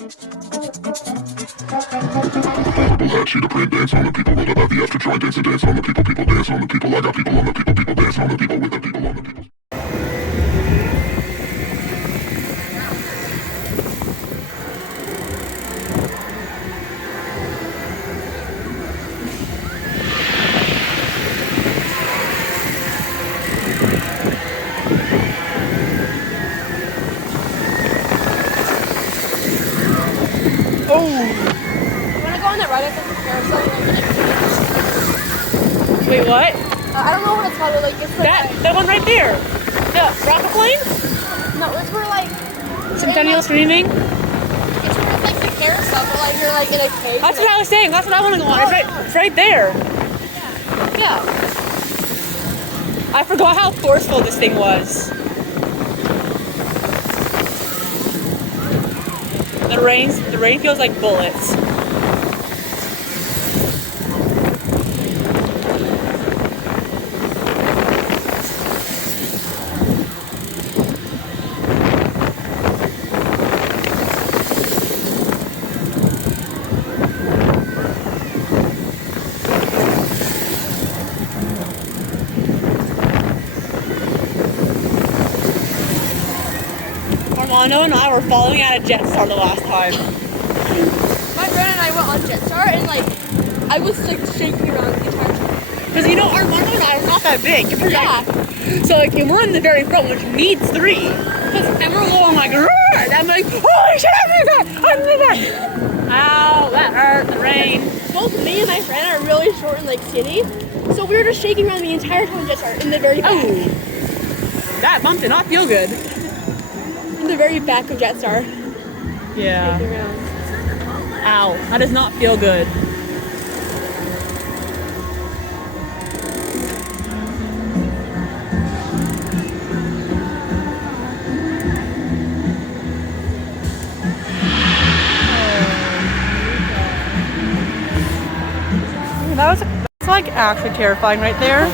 Purple hat, cheetah print, dance on the people. Rolled up at the after joint, dance and dance on the people. People dance on the people. I got people on the people. People dance on the people with the people on the people. Oh! You wanna go on that ride? I think the carousel. Wait, what? I don't know what it's called, but like it's like That one right there. The rocket plane? no, it's where like Centennial Streaming? it's where it's like the carousel, but like you're like in a cage. That's what I was saying. That's what I want to go on. It's right there. Yeah. I forgot how forceful this thing was. The rain feels like bullets. Armando and I were falling out of Jetstar the last time. My friend and I went on Jetstar and like I was like shaking around the entire time. Because you know, Armando and I are not that big. Yeah. So like we're in the very front, which needs three. And we're going like, "Roar!" And I'm like, holy shit, I'm ow, that hurt, the rain. Both me and my friend are really short and like skinny. So we were just shaking around the entire time on Jetstar in the very back. Oh, that bump did not feel good. In the very back of Jetstar. Yeah. Shaking around. Ow, that does not feel good. That's like actually terrifying right there.